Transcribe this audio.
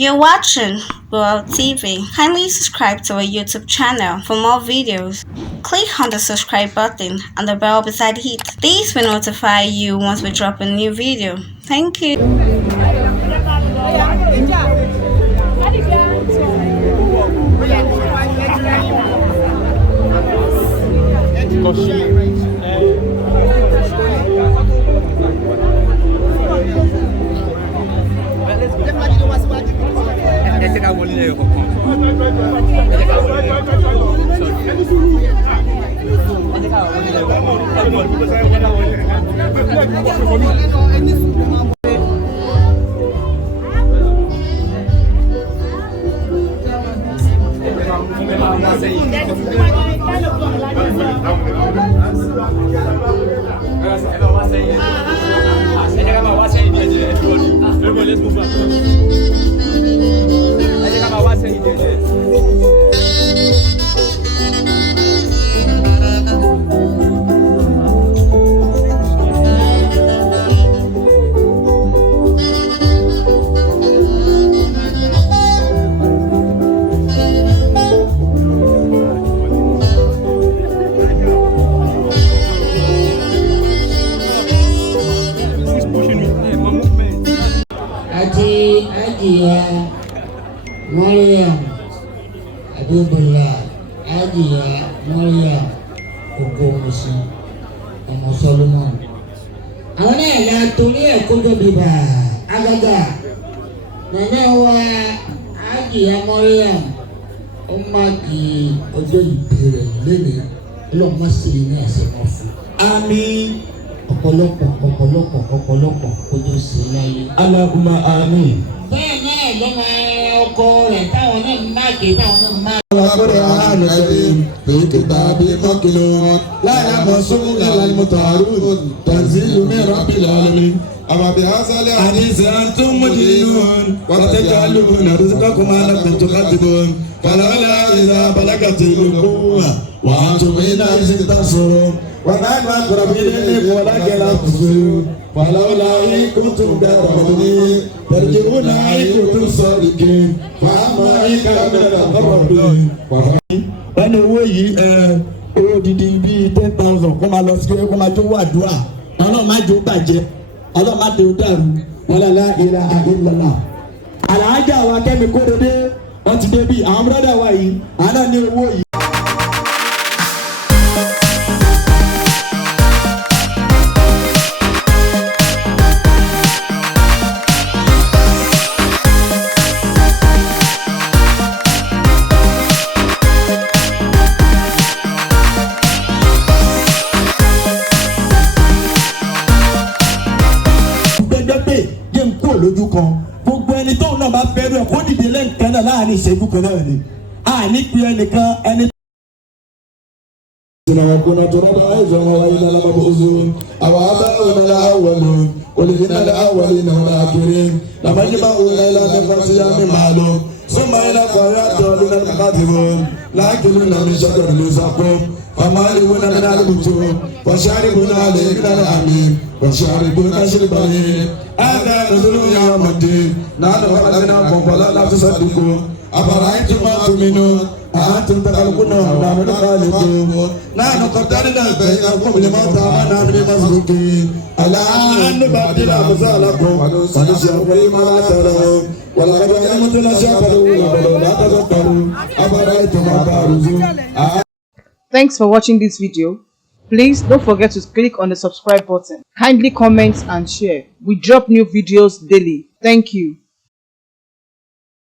You're watching World TV. Kindly subscribe to our YouTube channel for more videos. Click on the subscribe button and the bell beside it. This will notify you once we drop a new video. Thank you. Maryam Abdullah Ajiya Maryam Ogomusi ọmọ Solomon àwọn náà la torí ẹ̀ kójọ bíbá agaga nana wa Ajiya Maryam ó má di ọjọ́ ìbẹ̀rẹ̀ lẹ́nìí ọlọ́mọ sí ní ẹ̀sẹ̀ kan fún. Àmín. ọ̀pọ̀lọpọ̀ kójú sí láyé. Allahumma àmín. Bẹ́ẹ̀ náà ló máa ọkọ rẹ̀ táwọn náà ń má ké táwọn náà ń má. القرآن الكريم في كتاب مكنون لا يمسه إلا المطهرون تنزيل من رب العالمين أما بهذا الحديث أنتم مدينون وتجعلون رزقكم أنكم تكذبون فلولا إذا بلغت الحلقوم وأنتم حينئذ تنظرون ونحن أقرب إليكم ولكن لا تبصرون ولولا إن كنتم غير مدينين ترجعون إن كنتم صادقين فأما إن كان من المقربين. wọ́n ní owó yìí owó dídí bíi 10,000 kó máa lọ sí kó máa jó wàdúrà ọlọ́run má jó bàjẹ́ ọlọ́run má jó dàrú wọn lọ́la ìlà àìlọ́lá. àlàájá wa Kẹ́mi Kóredé wọ́n ti dé bí àwọn búrọ́dà wa yìí àwọn náà ní owó yìí. lójú kan gbogbo ẹni tóun náà bá fẹ́ràn ẹ̀ kó dìde lẹ́ǹkan náà láàrin ìṣẹ́jú kan náà ni àní pé ẹnìkan ẹni. وكنا ترابا إذا وإلى لمبعوثون أو آباؤنا الأولون قل إن الأولين والآخرين لمجمعون إلى ميقات يوم معلوم ثم إلى قرية من المكاتبون لآكلون من شجر الزقوم فمالئون من البطون وشاربون عليه من الحميم وشاربون شرب الهيم هذا نزل يوم الدين نحن خلقناكم فلا تصدقون أفرأيتم ما تؤمنون أنتم تخلقونه ونحن الخالقون نحن قدرنا بينكم الموت وما نحن بمسبوقين ألا أن نبدل أمثالكم ونشرب ما لا ترون ولقد علمت الأشياء فلولا تذكرون أفرأيتم ما تحرثون. Thanks for watching this video. Please don't forget to click on the subscribe button. Kindly comment and share. We drop new videos daily. Thank you.